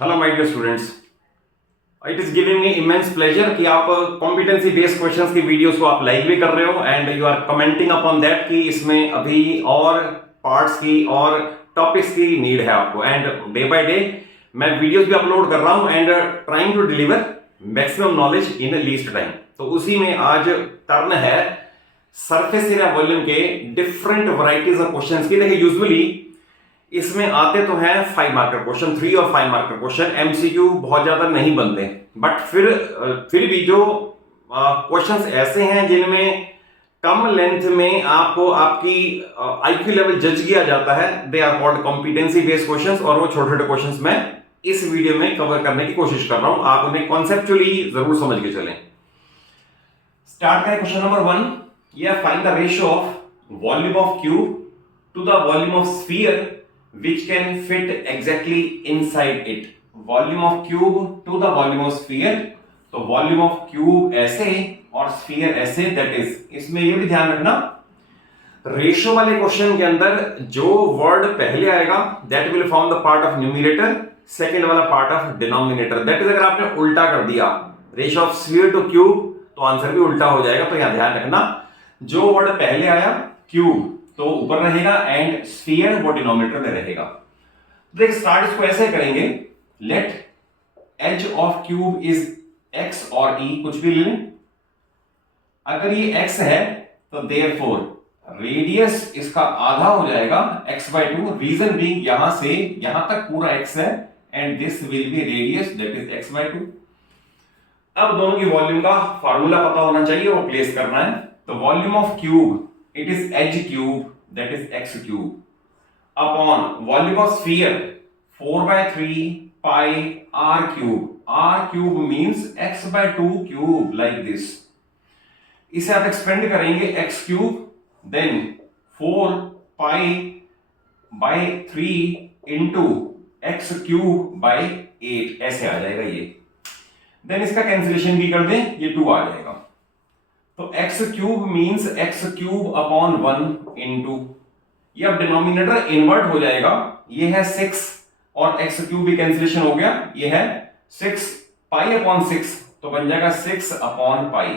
Hello my dear students, it is giving me immense pleasure कि आप competency based questions की videos को आप लाइक भी कर रहे हो and you are commenting upon that कि इसमें अभी और पार्ट्स की और टॉपिक्स की नीड है आपको। एंड डे बाय डे मैं वीडियोस भी अपलोड कर रहा हूं and trying to deliver maximum knowledge in least time. तो उसी में आज टर्न है सरफेस एरिया वॉल्यूम के डिफरेंट वैरायटीज ऑफ क्वेश्चंस की। देखिए यूजुअली इसमें आते तो हैं 5 मार्कर क्वेश्चन, 3 और 5 मार्कर क्वेश्चन, एमसीक्यू बहुत ज्यादा नहीं बनते, बट फिर भी जो क्वेश्चंस ऐसे हैं जिनमें कम लेंथ में आपको आपकी आईक्यू लेवल जज किया जाता है, they are called competency based questions. और वो छोटे छोटे क्वेश्चंस मैं इस वीडियो में कवर करने की कोशिश कर रहा हूं, आप उन्हें कॉन्सेप्चुअली जरूर समझ के चलें। स्टार्ट करें क्वेश्चन नंबर 1। यह find the ratio of volume of cube two the volume of sphere which can fit exactly inside it। Volume of cube two the volume of sphere, तो वॉल्यूम ऑफ क्यूब ऐसे और sphere ऐसे, that is, इसमें ये भी ध्यान रखना ratio वाले क्वेश्चन के अंदर जो वर्ड पहले आएगा that will form the part of numerator, second वाला part of denominator. That is, अगर आपने उल्टा कर दिया ratio of sphere to cube तो आंसर भी उल्टा हो जाएगा। तो यहां ध्यान रखना जो वर्ड पहले आया क्यूब तो ऊपर रहेगा एंड स्फीयर वो डिनोमिनेटर में रहेगा। देख स्टार्ट इसको ऐसे करेंगे, let edge of cube is x और ई, कुछ भी ले लें। अगर ये एक्स है तो देयरफॉर रेडियस इसका आधा हो जाएगा x/2। रीजन बीइंग यहां से यहां तक पूरा x है and this will be radius that is x/2। अब दोनों की वॉल्यूम का फार्मूला पता होना चाहिए, वो प्लेस करना है। तो volume of cube it is h cube, that is x cube, upon volume of sphere 4/3 pi r cube। r cube means x/2 cube, like this। इसे आप एक्सपेंड करेंगे x cube, then 4 pi by 3 into x cube by 8, ऐसे आ जाएगा ये। Then इसका cancellation भी कर दें, ये 2 आ जाएगा। तो x cube means x cube upon 1 into, ये अब डिनोमिनेटर इन्वर्ट हो जाएगा, ये है 6 और x क्यूब भी कैंसिलेशन हो गया, ये है 6 पाई अपॉन 6, तो बन जाएगा 6 अपॉन पाई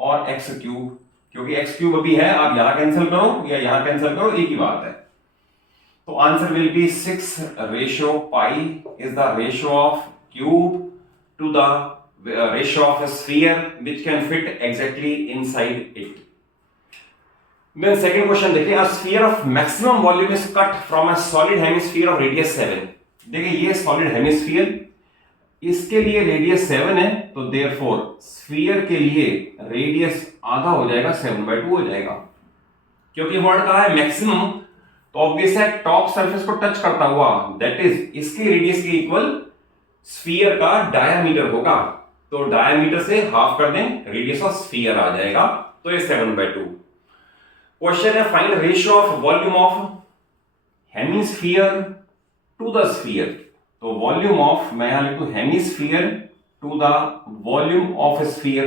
और x क्यूब, क्योंकि x क्यूब अभी है, आप यहां कैंसिल करो या यहां कैंसिल करो, एक ही बात है। तो answer will be 6 ratio pi is the ratio of cube two the ratio of a sphere which can fit exactly inside it। Then second question देखिए, a sphere of maximum volume is cut from a solid hemisphere of radius 7। देखिए ये solid hemisphere, इसके लिए radius 7 है, तो therefore sphere के लिए radius आधा हो जाएगा, 7/2 हो जाएगा। क्योंकि वर्ड कहा है मैक्सिमम, तो ऑब्वियस है टॉप सरफेस को टच करता हुआ, दैट इज इसकी रेडियस के इक्वल स्फीयर का डायामीटर होगा, तो डायमीटर से हाफ कर दें, रेडियस ऑफ स्फीयर आ जाएगा, तो ये 7/2। क्वेश्चन है find ratio of volume of hemisphere to the sphere. तो वॉल्यूम ऑफ, मैं यहां लिखूं hemisphere to the volume of sphere.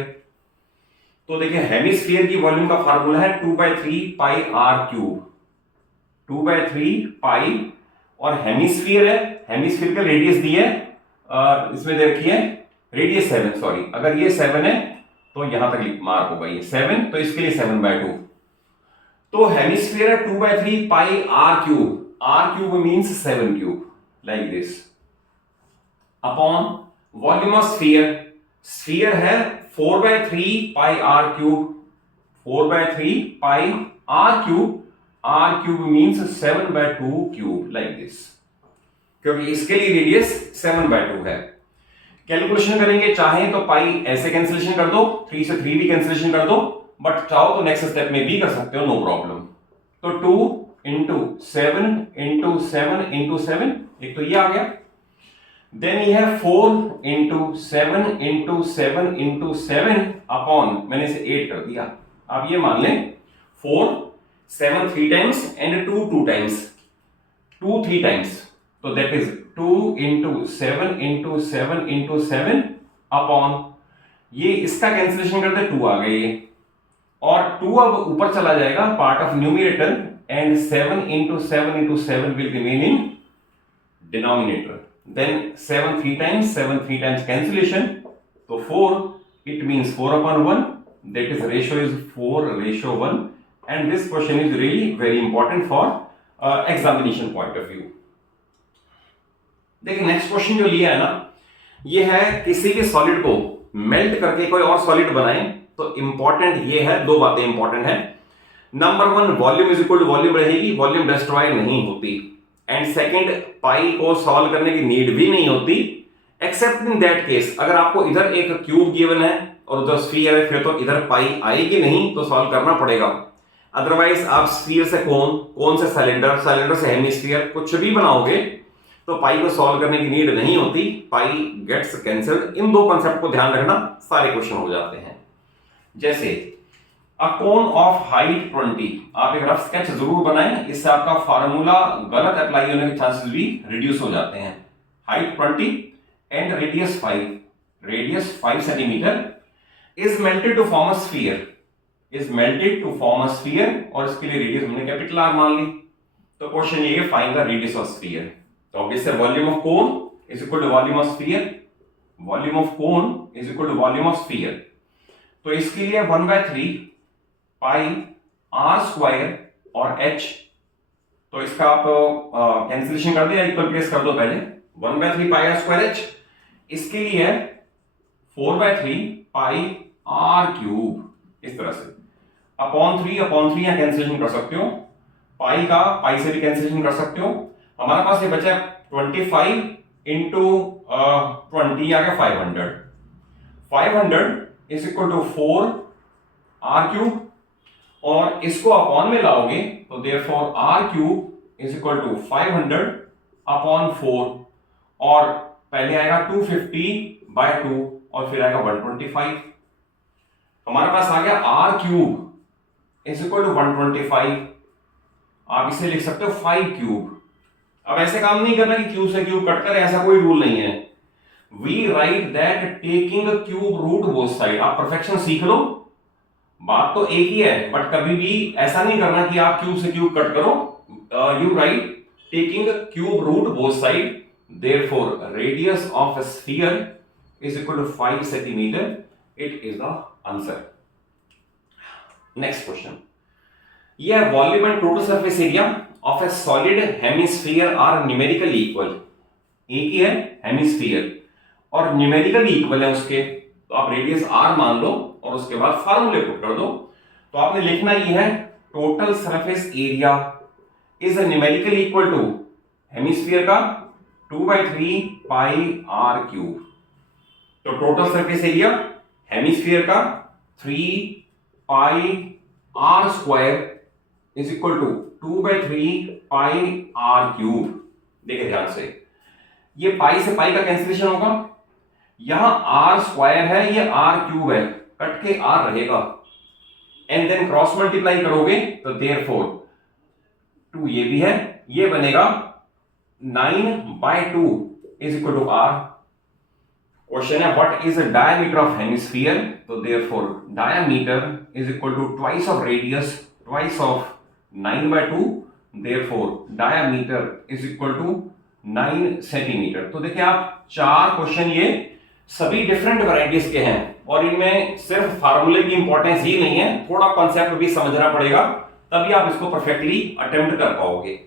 तो देखिए हेमिस्फीयर की वॉल्यूम का फार्मूला है 2/3 पाई आर क्यूब, 2/3 पाई, और हेमिस्फीयर है, हेमिस्फीयर का रेडियस दी है, इसमें दे रखी है रेडियस 7, सॉरी, अगर ये 7 है तो यहां तक मार्क होगा ये 7, तो इसके लिए 7/2। तो हेमिस्फीयर है 2/3 pi r cube, r cube means 7 cube, like this, upon volume of sphere, sphere है 4/3 pi r cube, 4/3 pi r cube, r cube means 7/2 cube, like this, क्योंकि इसके लिए रेडियस 7/2 है। कैलकुलेशन करेंगे, चाहे तो पाई ऐसे कैंसिलेशन कर दो, 3 से 3 भी कैंसिलेशन कर दो, बट चाहो तो नेक्स्ट स्टेप में भी कर सकते हो, नो प्रॉब्लम। तो 2 इंटू 7 इंटू 7 इंटू 7, एक तो ये आ गया, देन ये है 4 इंटू 7 इंटू 7 इंटू 7 अपॉन, मैंने इसे 8 कर दिया। आप ये मान लें 4 7 3 टाइम्स एंड 2 2 टाइम्स, 2 3 टाइम्स, तो that is 2 into 7 into 7 into 7 upon, ये इसका कैंसिलेशन करते 2 आ गए ये, और 2 अब ऊपर चला जाएगा part of numerator, and 7 into 7 into 7 will remain in denominator. then 7 3 times cancellation, तो 4 it means 4/1, that is ratio is 4:1, and this question is really very important for examination point of view. देखिए next question जो लिया है ना, ये है किसी भी सॉलिड को मेल्ट करके कोई और सॉलिड बनाएं, तो इंपॉर्टेंट ये है, दो बातें इंपॉर्टेंट है। Number 1, volume is equal to volume रहेगी, वॉल्यूम डिस्ट्रॉय नहीं होती, एंड सेकंड, पाई को सॉल्व करने की नीड भी नहीं होती, एक्सेप्ट इन दैट केस अगर आपको इधर एक क्यूब गिवन है और उधर स्फीयर है, फिर तो इधर पाई आएगी नहीं, तो सॉल्व करना पड़ेगा। अदरवाइज आप स्फीयर से कोन, कोन से सिलेंडर, सिलेंडर से हेमिस्फीयर, कुछ भी बनाओगे तो पाई को सॉल्व करने की नीड नहीं होती, पाई गेट्स कैंसिल्ड। इन दो कॉन्सेप्ट को ध्यान रखना, सारे क्वेश्चन हो जाते हैं। जैसे अ कोन ऑफ हाइट 20, आप एक रफ स्केच जरूर बनाएं, इससे आपका फार्मूला गलत अप्लाई होने के चांसेस भी रिड्यूस हो जाते हैं। Height 20 and radius 5 centimetre is melted to form a sphere, और इसके लिए रेडियस हमने कैपिटल आर मान ली। तो क्वेश्चन ये, find the radius of sphere. तो obviously volume of cone is equal to volume of sphere, तो इसके लिए 1/3 पाई आर स्क्वायर और h, तो इसका आप कैंसिलेशन कर दो या इक्वल प्लेस कर दो पहले। 1/3 पाई आर स्क्वायर h, इसके लिए है 4/3 पाई आर क्यूब, इस तरह से अपॉन 3 या कैंसिलेशन कर सकते हो, पाई का पाई से भी कैंसिलेशन कर सकते हो। हमारे पास ये बचा 25 इंटू 20 आ गया 500 is equal to 4 r cube, और इसको अपॉन में लाओगे तो therefore r cube is equal to 500 upon 4, और पहले आएगा 250/2 और फिर आएगा 125। हमारे पास आ गया r cube is equal to 125, आप इसे लिख सकते हो 5 क्यूब। अब ऐसे काम नहीं करना कि क्यूब से क्यूब कट कर, ऐसा कोई रूल नहीं है। We write that taking cube root both side, आप परफेक्शन सीख लो, बात तो एक ही है, बट कभी भी ऐसा नहीं करना कि आप क्यूब से क्यूब कट करो। You right taking cube root both side, therefore radius of a sphere is equal to 5 centimetre, it is the answer. Next question, यह volume and total surface area of a solid hemisphere are numerically equal, एक ही है hemisphere और numerically equal है उसके, तो आप radius r मान लो और उसके बाद फार्मूले पुट कर दो। तो आपने लिखना ये है, total surface area is numerically equal to hemisphere का 2/3 पाई r क्यूब, तो टोटल सरफेस एरिया हेमिस्फीयर का 3 pi r square is equal to 2/3 pi r cube. देखिए ध्यान से, ये पाई से पाई का कैंसिलेशन होगा, यहां r स्क्वायर है, ये r क्यूब है, कट के r रहेगा, एंड देन क्रॉस मल्टीप्लाई करोगे तो देयरफॉर 2 ये भी है, ये बनेगा 9/2 is equal to r। Question है what is the diameter of hemisphere, तो therefore diameter is equal to twice of radius, twice of 9/2, therefore diameter is equal to 9 centimetre. तो देखिए आप, 4 क्वेश्चन ये सभी डिफरेंट वैरायटीज के हैं, और इनमें सिर्फ फार्मूले की इंपॉर्टेंस ही नहीं है, थोड़ा कॉन्सेप्ट भी समझना पड़ेगा, तभी आप इसको परफेक्टली अटेम्प्ट कर पाओगे।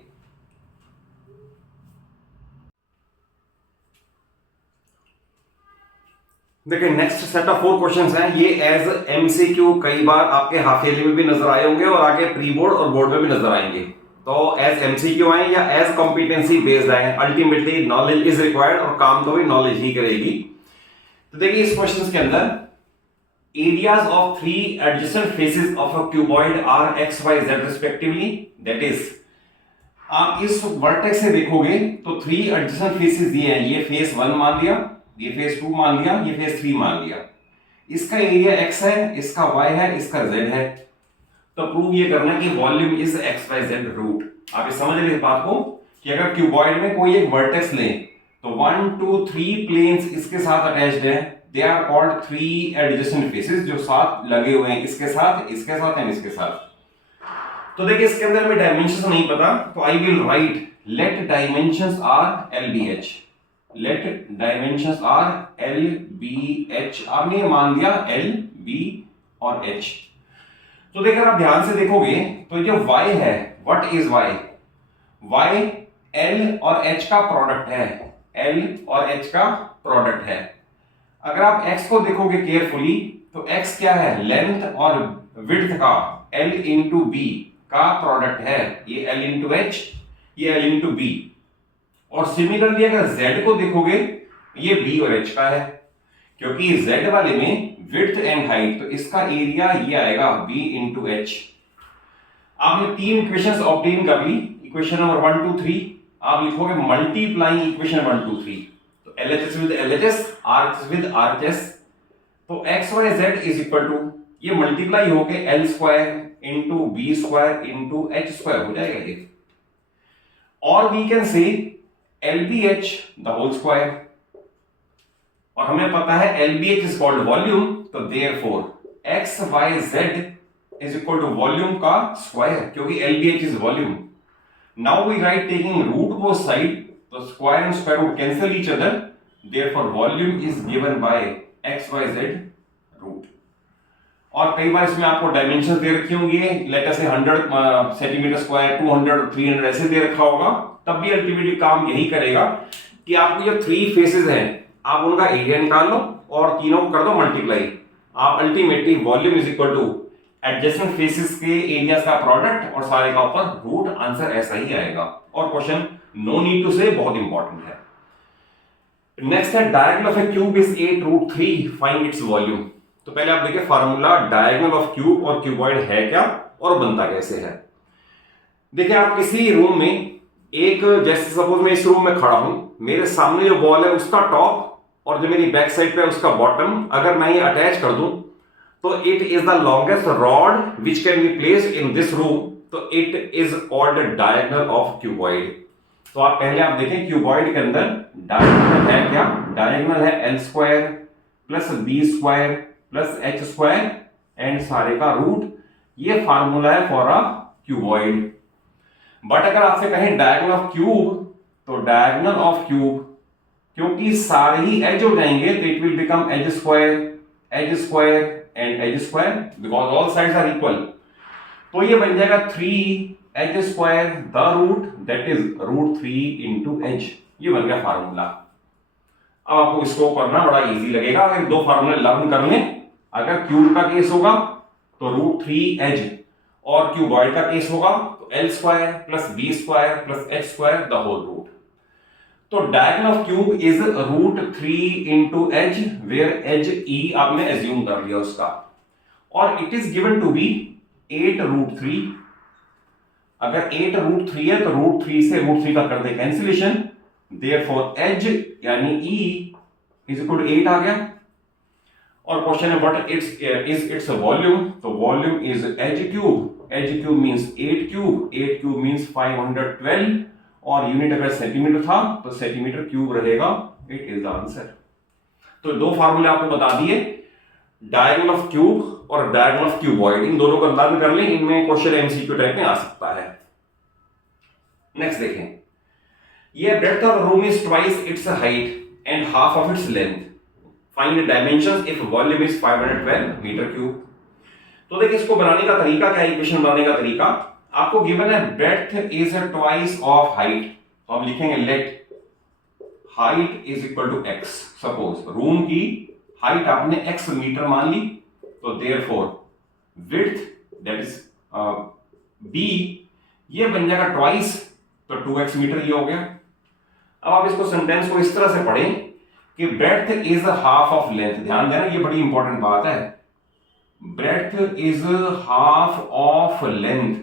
देखिए नेक्स्ट सेट ऑफ 4 क्वेश्चंस हैं, ये एज एमसीक्यू कई बार आपके हाफ ईयरली में भी नजर आए होंगे और आगे प्री बोर्ड और बोर्ड में भी नजर आएंगे। तो एज एमसीक्यू आए या एज कॉम्पिटेंसी बेस्ड आए, अल्टीमेटली नॉलेज इज रिक्वायर्ड और काम तो भी नॉलेज ही करेगी। तो देखिए इस क्वेश्चन के अंदर, areas of 3 adjacent faces of a cuboid are x y z respectively, that is, आप इस वर्टेक्स से देखोगे तो 3 एडजेसेंट फेसेस ये हैं, ये फेस 1 मान लिया, ये फेस 2 मान लिया, ये फेस 3 मान लिया, इसका एरिया x है, इसका y है, इसका z है। तो प्रूव ये करना कि volume is x y z root. आप ये समझ रहे इस बात को कि अगर क्यूबॉइड में कोई एक वर्टेक्स ले तो 1 2 3 प्लेन्स इसके साथ अटैच्ड है, they are called 3 adjacent faces, जो साथ लगे हुए हैं, इसके साथ एंड इसके साथ। तो देखिए इसके अंदर में डायमेंशंस नहीं पता, तो I will write let dimensions are LBH। Let dimensions are L B H, आपने ये मान दिया एल बी और एच। तो देखिए आप ध्यान से देखोगे तो जो y है, what is y? y l और h का प्रोडक्ट है, l और h का प्रोडक्ट है। अगर आप x को देखोगे केयरफुली तो x क्या है? लेंथ और विड्थ का l इंटू बी का प्रोडक्ट है, ये l इंटू h, ये l इंटू बी। और सिमिलरली अगर z को देखोगे ये b और h का है, क्योंकि z वाले में विड्थ एंड हाइट, तो इसका एरिया ये आएगा b इंटू एच। आपने तीन इक्वेशंस ऑब्टेन कर ली, इक्वेशन नंबर 1 2 3, आप लिखोगे मल्टीप्लाइंग इक्वेशन 1 2 3, तो LHS with LHS, RHS with RHS, तो x y z is equal to ये मल्टीप्लाई होके l square into B square into H square हो जाएगा ये, और we can say LBH the whole square, और हमें पता है LBH इज कॉल्ड वॉल्यूम, तो therefore x y z is equal to volume का स्क्वायर, क्योंकि LBH is volume. Now we write taking root both side, तो square and square root cancel each other, therefore volume is given by x y z root. और कई बार इसमें आपको dimension दे रखी होंगी, let us से 100 सेंटीमीटर स्क्वायर, 200 300 ऐसे दे रखा होगा, तब भी अल्टीमेटली काम यही करेगा कि आपको जो थ्री फेसेस हैं आप उनका एरिया निकाल लो और तीनों को कर दो मल्टीप्लाई, आप ultimately volume is equal two adjacent faces के एरियाज का प्रोडक्ट और सारे का ऊपर रूट, आंसर ऐसा ही आएगा। और क्वेश्चन नो नीड टू से बहुत इंपॉर्टेंट है। नेक्स्ट है diagonal of a cube is 8 root 3, find its volume. तो पहले आप देखिए फार्मूला डायगोनल ऑफ क्यूब और क्यूबॉइड है क्या और बनता कैसे है। देखिए आप किसी रूम में एक, जैसे सपोज मैं इस रूम में खड़ा हूं, मेरे सामने जो वॉल है उसका टॉप और जो मेरी बैक साइड पे है उसका बॉटम अगर मैं ये अटैच कर दूं तो it is the longest rod which can be placed in this room, तो it is called diagonal of cuboid. तो आप पहले आप देखें क्यूबॉइड के अंदर डायगोनल है क्या? डायगोनल है L square plus B square plus H square and सारे का रूट, ये फार्मूला है फॉर अ क्यूबॉइड। बट अगर आपसे कहें डायगोनल ऑफ क्यूब, तो डायगोनल ऑफ क्यूब क्योंकि सारे ही एज हो जाएंगे तो it will become edge square and edge square because all sides are equal, तो ये बन जाएगा 3 edge square the root that is root 3 into H, ये बन गया फार्मूला। अब आपको इसको करना बड़ा इजी लगेगा अगर दो फार्मूले लर्न कर लें। अगर क्यूब का केस होगा तो रूट 3 एज, और क्यूबॉइड का केस होगा तो L square plus B square plus H square the whole root. तो diagonal of cube is root 3 into H, where H ई आपने एज्यूम कर लिया उसका, और it is given to be 8 root 3। अगर 8 रूट 3 है तो रूट 3 से रूट 3 का कर दे कैंसिलेशन, देयरफॉर एच यानी ई इज इक्वल टू 8 आ गया। और क्वेश्चन है व्हाट इज इट्स वॉल्यूम, तो volume is H cube means 8 cube means 512, और यूनिट अगर सेंटीमीटर था तो सेंटीमीटर क्यूब रहेगा, इट इज द आंसर। तो दो फार्मूले आपको बता दिए, डायगोनल ऑफ क्यूब और डायगोनल ऑफ क्यूबॉइड, इन दोनों को लर्न कर लें, इनमें क्वेश्चन एमसीक्यू टाइप में आ सकता है। नेक्स्ट देखें, ये breadth of room is twice its height and half of its length, find dimensions if volume is 512 metre cube. तो देखिए इसको बनाने का तरीका क्या है, इक्वेशन बनाने का तरीका आपको गिवन है breadth is twice of height, तो हम लिखेंगे let height is equal to X. Suppose room की हाइट आपने x मीटर मान ली, तो therefore width that is b ये बन जाएगा ट्वाइस, तो 2x मीटर ये हो गया। अब आप इसको सेंटेंस को इस तरह से पढ़ें कि breadth is half of length, ध्यान देना ये बड़ी इंपॉर्टेंट बात है, breadth is half of length,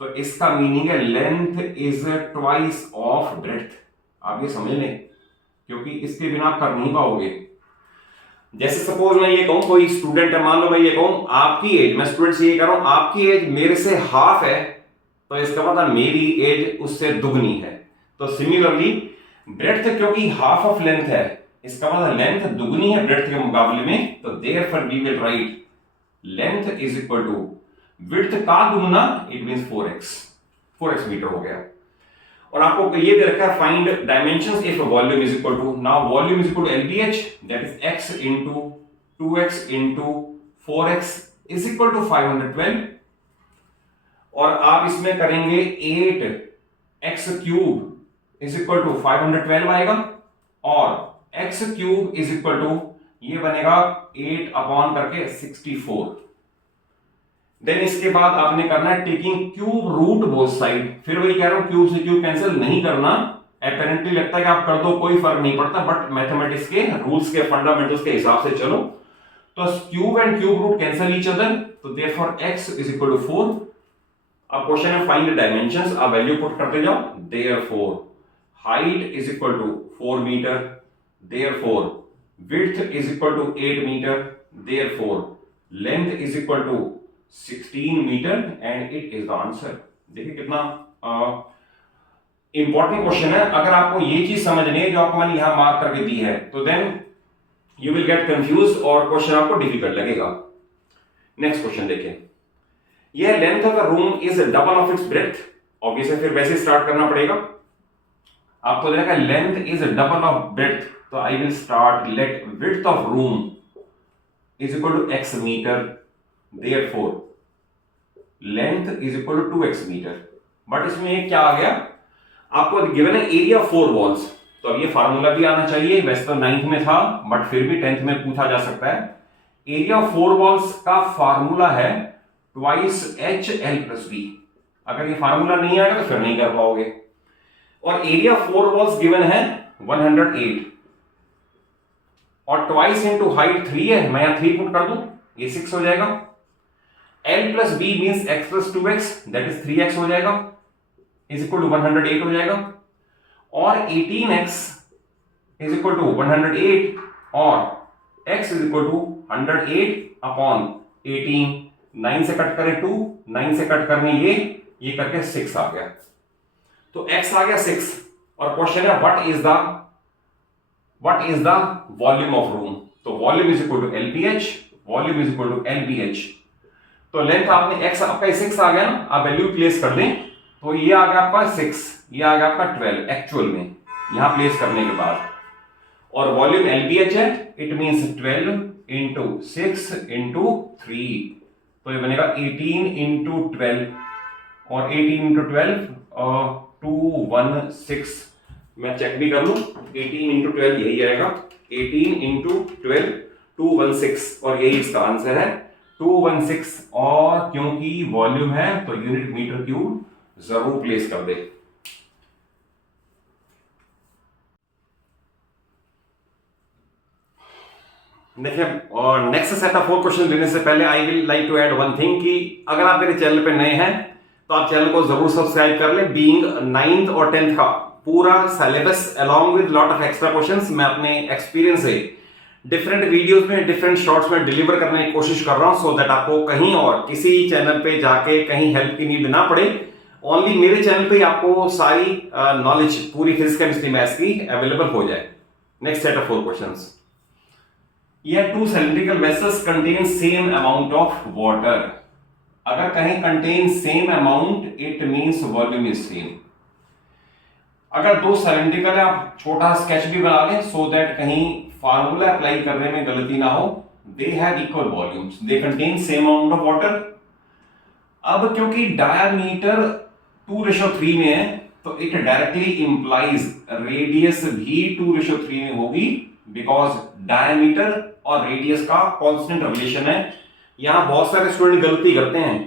तो इसका मीनिंग है length is twice of breadth. आप ये समझ लें क्योंकि इसके बिना आप कर नहीं पाओगे। जैसे सपोज मैं ये कहूं कोई स्टूडेंट है, मान लो मैं ये कहूं आपकी एज, मैं स्टूडेंट से ये कह रहा हूं आपकी एज मेरे से हाफ है, तो इसका मतलब मेरी एज उससे दुगनी है। तो सिमिलरली ब्रेड्थ क्योंकि हाफ ऑफ लेंथ है, इसका मतलब लेंथ दुगनी है ब्रेड्थ के मुकाबले में, तो therefore we will write length is equal to width का दुगना, इट मींस 4x मीटर हो गया। और आपको ये दे रखा है find dimensions if volume is equal to, now volume is equal to LPH, that is x into 2x into 4x is equal to 512, और आप इसमें करेंगे 8x cube is equal to 512 आएगा, और x cube is equal to ये बनेगा 8 upon करके 64। Then इसके बाद आपने करना है taking cube root both side, फिर वही कह रहा हूं क्यूब से क्यूब कैंसिल नहीं करना, अपेरेंटली लगता है कि आप कर दो कोई फर्क नहीं पड़ता, बट मैथमेटिक्स के रूल्स के फंडामेंटल्स के हिसाब से चलो। तो cube and cube root cancel each other, तो therefore x is equal to 4। अब क्वेश्चन है फाइंड द डायमेंशंस, आप वैल्यू पुट करते जाओ। Therefore height is equal to 4 metre, therefore width is equal to 8 meter, therefore length is equal to 16 meter and it is the answer। देखिए कितना important question है। अगर आपको ये चीज समझनी है जो आपको मैंने यहां मार्क करके दी है, तो then you will get confuse और क्वेश्चन आपको डिफिकल्ट लगेगा। नेक्स्ट क्वेश्चन देखिए, ये length of the room is double of its breadth, obviously फिर वैसे स्टार्ट करना पड़ेगा। आपको दे रखा है length is double of breadth, तो I will start let width of room is equal to x metre, therefore length is equal to 2x metre. But इसमें क्या आ गया, आपको गिवन है एरिया 4 वॉल्स, तो अब ये फार्मूला भी आना चाहिए, वैसे तो 9th में था बट फिर भी 10th में पूछा जा सकता है। एरिया 4 वॉल्स का फार्मूला है ट्वाइस HL+B। अगर ये फार्मूला नहीं आएगा तो फिर नहीं कर पाओगे। और एरिया 4 वॉल्स गिवन है 108, और ट्वाइस इंटू हाइट 3 है, मैं यहां 3 पुट कर दूं, ये 6 हो जाएगा। L+B means x + 2x, that is 3x हो जाएगा, इज इक्वल टू 108 हो जाएगा। और 18x इज इक्वल टू 108, और x is equal to 108 upon 18। 9 से कट करें 2, 9 से कट करने ये करके 6 आ गया, तो x आ गया 6। और क्वेश्चन है what is the volume of room, तो volume is equal to LPH, volume is equal to LPH। तो लेंथ आपने x आपका 6 आ गया ना, आप वैल्यू प्लेस कर दें, तो ये आ गया आपका 6, ये आ गया आपका 12 एक्चुअल में यहां प्लेस करने के बाद। और वॉल्यूम LPH है, इट मींस 12 इंटू 6 इंटू 3, तो ये बनेगा 18 इंटू 12, और 18 इंटू 12 216। मैं चेक भी कर लूं, 18 इंटू 12 यही आएगा, 18 इंटू 12 216, और यही इसका आंसर है 216। और क्योंकि वॉल्यूम है तो यूनिट मीटर क्यूब जरूर प्लेस कर दे। देखिए, और नेक्स्ट सेट ऑफ 4 क्वेश्चन देने से पहले I will like to add one thing कि अगर आप मेरे चैनल पे नए हैं तो आप चैनल को जरूर सब्सक्राइब कर ले। बीइंग 9th और 10th का पूरा syllabus along with lot of extra questions मैं अपने एक्सपीरियंस से डिफरेंट वीडियोस में, डिफरेंट शॉर्ट्स में डिलीवर करने की कोशिश कर रहा हूं, सो दैट आपको कहीं और किसी चैनल पे जाके कहीं हेल्प की नीड ना पड़े। ओनली मेरे चैनल पे आपको सारी नॉलेज पूरी फिजिक्स, केमिस्ट्री, मैथ्स की अवेलेबल हो जाए। नेक्स्ट सेट ऑफ 4 क्वेश्चंस, ये 2 cylindrical vessels contain same amount of water। अगर कहीं contain same amount, it means volume is same। अगर 2 cylindrical है, आप छोटा स्केच भी बना लें सो दैट कहीं फार्मूला अप्लाई करने में गलती ना हो। They have equal volumes, they contain same amount of water. अब क्योंकि डायमीटर 2:3 में है, तो इट डायरेक्टली इंप्लाइज रेडियस भी 2:3 में होगी, बिकॉज डायमीटर और रेडियस का कांस्टेंट रिलेशन है। यहां बहुत सारे स्टूडेंट गलती करते हैं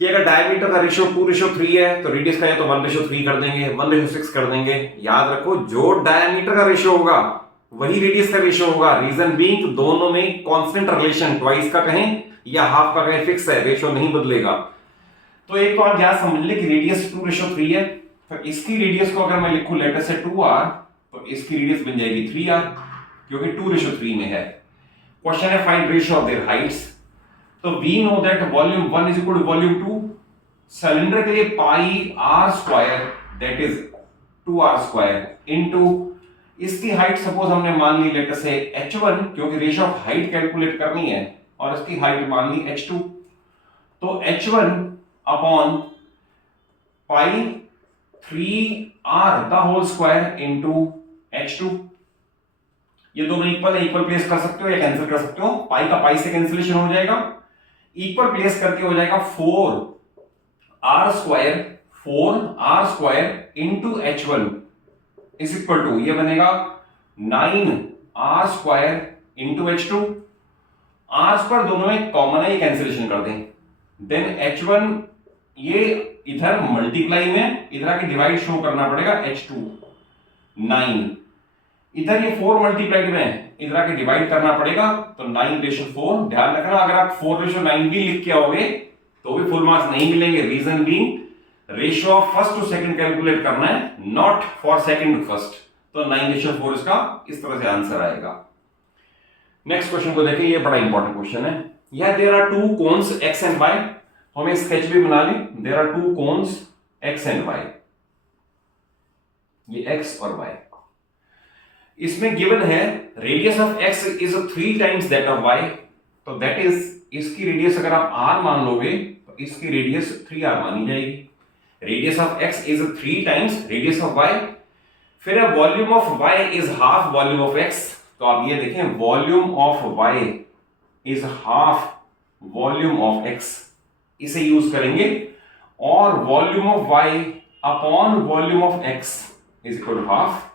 कि अगर डायमीटर का रेशियो 2:3 है तो रेडियस का या तो 1:3 कर देंगे, 1:6 कर देंगे। याद रखो, जो डायमीटर का रेशियो होगा वही रेडियस का रेशियो होगा। रीजन बीइंग दोनों में कांस्टेंट रिलेशन, ट्वाइस का कहें या हाफ का कहें, फिक्स है, रेशियो नहीं बदलेगा। तो एक तो आप यहां समझ ले कि रेडियस 2:3 है, तो इसकी रेडियस को अगर मैं लिखूं लेटर से 2r, तो इसकी रेडियस बन जाएगी 3r, क्योंकि 2:3 में है। क्वेश्चन है find ratio of their heights. तो we know that volume 1 is equal to volume 2। Cylinder के लिए pi r square that is 2r square into इसकी हाइट सपोज हमने मान ली लेटर से h1, क्योंकि रेशियो ऑफ हाइट कैलकुलेट करनी है, और इसकी हाइट मान ली h2, तो h1 upon pi 3 R the whole square into H2। ये दोनों इक्वल है, इक्वल प्लेस कर सकते हो या कैंसिल कर सकते हो, पाई का पाई से कैंसिलेशन हो जाएगा, इक्वल प्लेस करके हो जाएगा 4r square into H1 is equal to, ये बनेगा 9r square into H2। Are square दोनों में कॉमन है, ये कैंसिलेशन कर दें, देन H1 ये इधर मल्टीप्लाई में, इधर आके डिवाइड शो करना पड़ेगा H2 9, इधर ये 4 मल्टीप्लाइड में इधर आके डिवाइड करना पड़ेगा, तो 9/4। ध्यान रखना अगर आप 4/9 भी लिख के आओगे तो भी फुल मार्क्स नहीं मिलेंगे, reason being ratio of first to second calculate करना है, not for second to first, तो 9/4 इसका इस तरह से आंसर आएगा। नेक्स्ट क्वेश्चन को देखिए, ये बड़ा इंपॉर्टेंट क्वेश्चन है। यह there are two cones x and y, हमें स्केच भी बना लें, there are two cones x and y, ये x और y, इसमें गिवन है radius of x is 3 times that of y, तो दैट इज इसकी रेडियस अगर आप r मान लोगे तो इसकी रेडियस 3r मानी जाएगी। Radius of x is 3 times radius of y, फिर volume of y is half volume of x, तो आप ये देखें volume of y is half volume of x, इसे यूज करेंगे, और volume of y upon volume of x is equal to half,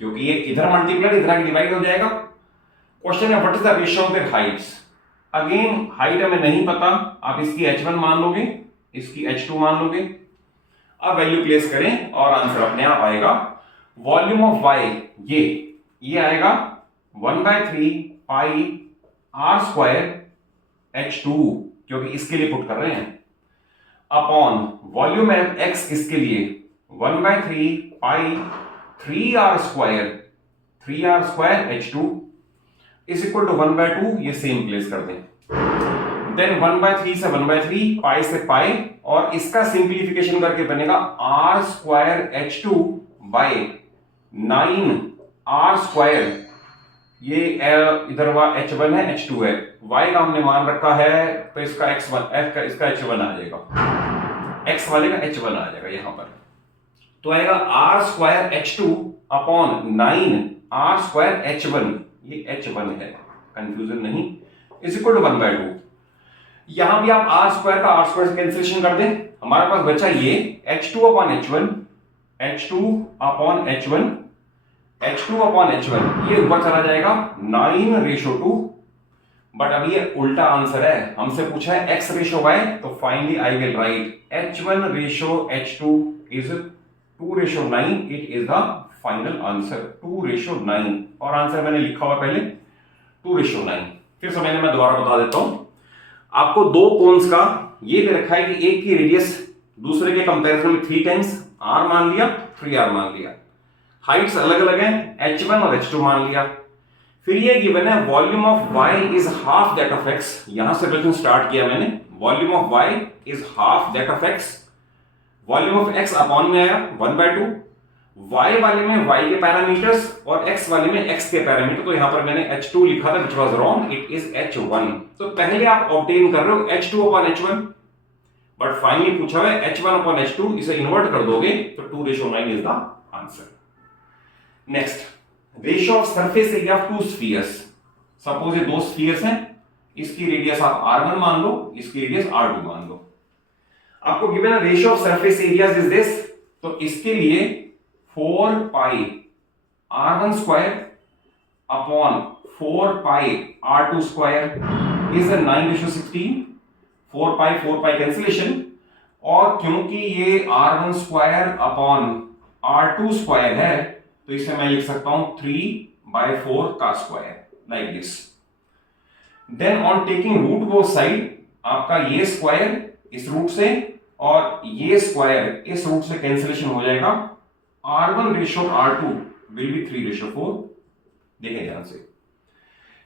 क्योंकि ये इधर मल्टीप्लाई इधर आके डिवाइड हो जाएगा। क्वेश्चन है what is the ratio of their Heights, again height हमें नहीं पता, आप इसकी h1 मान लोगे, इसकी h2 मान लोगे, अब वैल्यू प्लेस करें और आंसर अपने आप आएगा। वॉल्यूम ऑफ y ये आएगा 1/3 पाई r स्क्वायर H2, क्योंकि इसके लिए पुट कर रहे हैं, अपॉन वॉल्यूम ऑफ x इसके लिए 1/3 pi 3r square H2 is equal to 1/2, ये सेम प्लेस कर दें, देन 1/3 से 1/3, पाई से पाई, और इसका सिंप्लीफिकेशन करके बनेगा r square H2 bye 9r square, ये इधर H1 है H2 है, y का हमने मान रखा है तो इसका x1 f का इसका H1 आ जाएगा, x वाले का H1 आ जाएगा यहां पर, तो आएगा r square H2 upon 9r square H1, ये H1 है, कंफ्यूजन नहीं, इज इक्वल टू 1/2। यहां भी आप r स्क्वायर का r स्क्वायर से कैंसिलेशन कर दें, हमारे पास बचा ये H2 upon H1, H2 upon H1, H2 upon H1, ये ऊपर चला जाएगा 9/2, बट अभी ये उल्टा आंसर है, हमसे पूछा है x रेशो y, तो finally I will right H1 ratio H2 is 2/9, it is the final answer 2/9, और आंसर मैंने लिखा हुआ पहले 2/9। फिर से मैं दोबारा बता देता हूं, आपको दो कोन्स का ये दे रखा है कि एक की रेडियस दूसरे के कंपैरिजन में 3 टाइम्स r मान लिया, 3r मान लिया, हाइट्स अलग अलग हैं, H1 और H2 मान लिया, फिर ये गिवन है volume of y is half that of x, यहां से क्वेश्चन स्टार्ट किया मैंने, volume of y is half that of x, volume of x upon में आया 1/2, y वाले में y के पैरामीटर्स और x वाले में x के पैरामीटर, तो यहां पर मैंने H2 लिखा था which was wrong, it is H1, तो पहले आप ऑब्टेन कर रहे हो H2 upon H1, but finally पूछा हुआ है H1 अपॉन H2, इसे इन्वर्ट कर दोगे तो 2/9 is the answer. Next, ratio of surface area of to spheres, suppose ये दो स्फीयर्स हैं, इसकी रेडियस आप r1 मान लो, इसकी रेडियस r2 मान लो, आपको गिवन है ratio of surface areas is this, तो इसके लिए 4 पाई r1 square upon 4 pi r2 square is 9/16, 4 pi cancellation, और क्योंकि ये r1 square upon r2 square है तो इसे मैं लिख सकता हूं 3/4 का square, like this. Then on taking root both side, आपका ये स्क्वायर इस रूट से और ये स्क्वायर इस रूट से कैंसिलेशन हो जाएगा, r1 ratio r2 will be 3/4। देखें ध्यान से,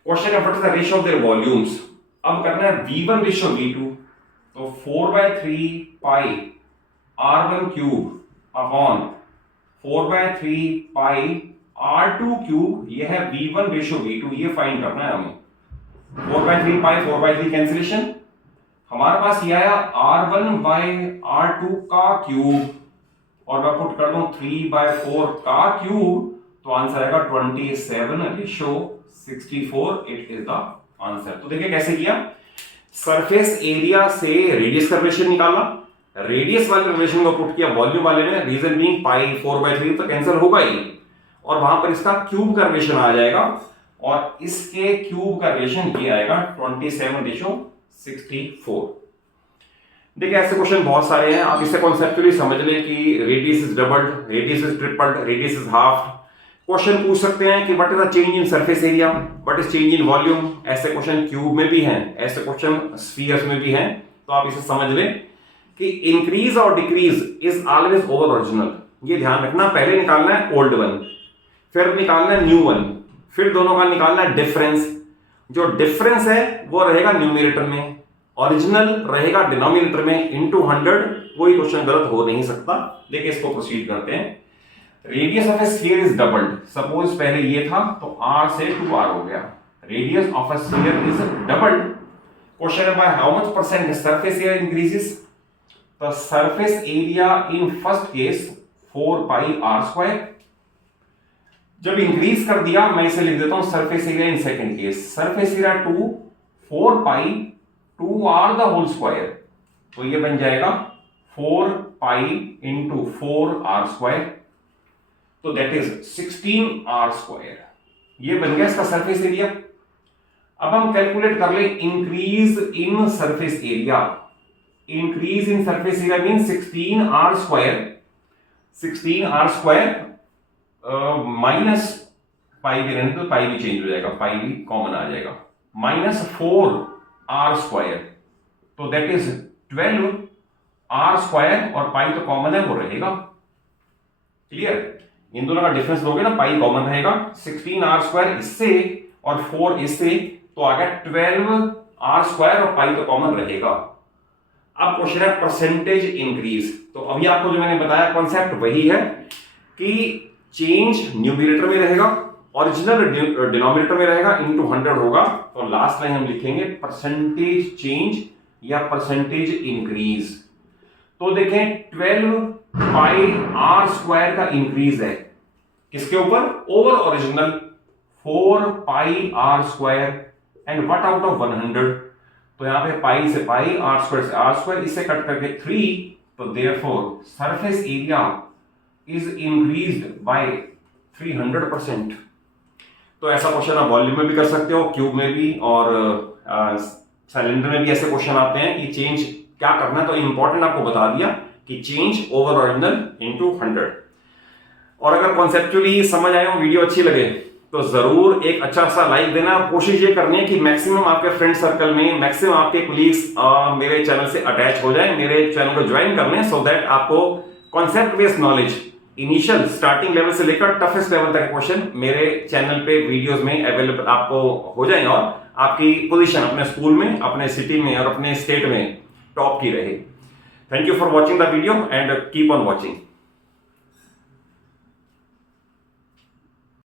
क्वेश्चन है what is the ratio of there volumes, अब करना है v1 रेशियो v2, तो 4/3 पाई r1 क्यूब अपॉन 4/3 पाई r2 क्यूब, ये है v1 रेशियो v2, ये फाइंड करना है हमें। 4/3 पाई 4/3 कैंसिलेशन, हमारे पास ये आया r1 बाय r2 का क्यूब और मैं पुट कर दूं 3/4 का क्यूब, तो आंसर आएगा 27/64। It is the answer. तो देखिए कैसे किया, सरफेस एरिया से रेडियस का रिलेशन निकाला, रेडियस वाले रिलेशन को पुट किया वॉल्यूम वाले में, रीजन बीइंग पाई 4/3 तो कैंसिल होगा ही, और वहां पर इसका क्यूब का रिलेशन आ जाएगा, और इसके क्यूब का रिलेशन ये आएगा 27/64। देखिए ऐसे क्वेश्चन बहुत सारे हैं, आप इसे कॉन्सेप्चुअली समझ लें कि radius is doubled, radius is tripled, radius is half. Question पूछ सकते हैं कि what is the change in surface area, what is change in volume. ऐसे क्वेश्चन क्यूब में भी हैं, ऐसे क्वेश्चन स्फीयर्स में भी हैं, तो आप इसे समझ लें कि इंक्रीज और decrease is always over original. ये ध्यान रखना, पहले निकालना है ओल्ड वन, फिर निकालना है न्यू वन, फिर दोनों का निकालना है डिफरेंस। जो डिफरेंस है वो रहेगा न्यूमरेटर में, ओरिजिनल रहेगा डिनोमिनेटर में, इनटू 100। कोई क्वेश्चन गलत हो नहीं सकता। देखिए इसको प्रोसीड करते हैं। Radius of a sphere is doubled, suppose पहले ये था तो r से 2r हो गया, radius of a sphere is doubled. Question है by how much percent surface area increases. तो surface area in first case 4πr²। जब इंक्रीज कर दिया, मैं इसे लिख देता हूं surface area in second case, surface area 2 4π2r², तो ये बन जाएगा 4π इंटू 4r², तो दैट इज 16r²। ये बन गया इसका सरफेस एरिया। अब हम कैलकुलेट कर ले increase in surface area. Increase in surface area mean 16r², 16r² minus pi भी रहने तो पाई भी चेंज हो जाएगा, पाई भी कॉमन आ जाएगा, माइनस 4r², तो दैट इज 12r², और पाई तो कॉमन है वो रहेगा। क्लियर, इन दोनों का डिफरेंस लोगे ना, पाई कॉमन रहेगा, 16r² इससे और 4 इससे, तो आ गया 12r², और पाई तो कॉमन रहेगा। अब क्वेश्चन है परसेंटेज इंक्रीज। तो अभी आपको जो मैंने बताया कॉन्सेप्ट वही है कि चेंज न्यूमरेटर में रहेगा, ओरिजिनल डिनोमिनेटर में रहेगा, इनटू 100 होगा, तो लास्ट लाइन हम लिखेंगे परसेंटेज चेंज या परसेंटेज इंक्रीज। तो देखें 12πr² का इंक्रीज है किसके ऊपर, over original 4πr², and what out of 100, तो यहां पे पाई से पाई, r² से r², इसे कट करके 3, तो therefore surface area is increased by 300%। तो ऐसा क्वेश्चन आप वॉल्यूम में भी कर सकते हो, क्यूब में भी, और सिलेंडर में भी ऐसे क्वेश्चन आते हैं कि चेंज क्या करना है। तो इंपॉर्टेंट आपको बता दिया कि चेंज ओवर ओरिजिनल इनटू 100। और अगर कॉन्सेप्चुअली समझ आए हो, वीडियो अच्छी लगे, तो जरूर एक अच्छा सा लाइक देना। कोशिश ये करनी है कि मैक्सिमम आपके फ्रेंड सर्कल में, मैक्सिमम आपके कोलीग्स मेरे चैनल से अटैच हो जाए, मेरे चैनल को ज्वाइन कर लें, सो दैट आपको concept based knowledge initial starting level से लेकर टफेस्ट लेवल तक क्वेश्चन मेरे चैनल पे वीडियोस में अवेलेबल आपको हो जाए, और आपकी पोजीशन अपने स्कूल में, अपने सिटी में और अपने स्टेट में टॉप की रहे। Thank you for watching the video and keep on watching.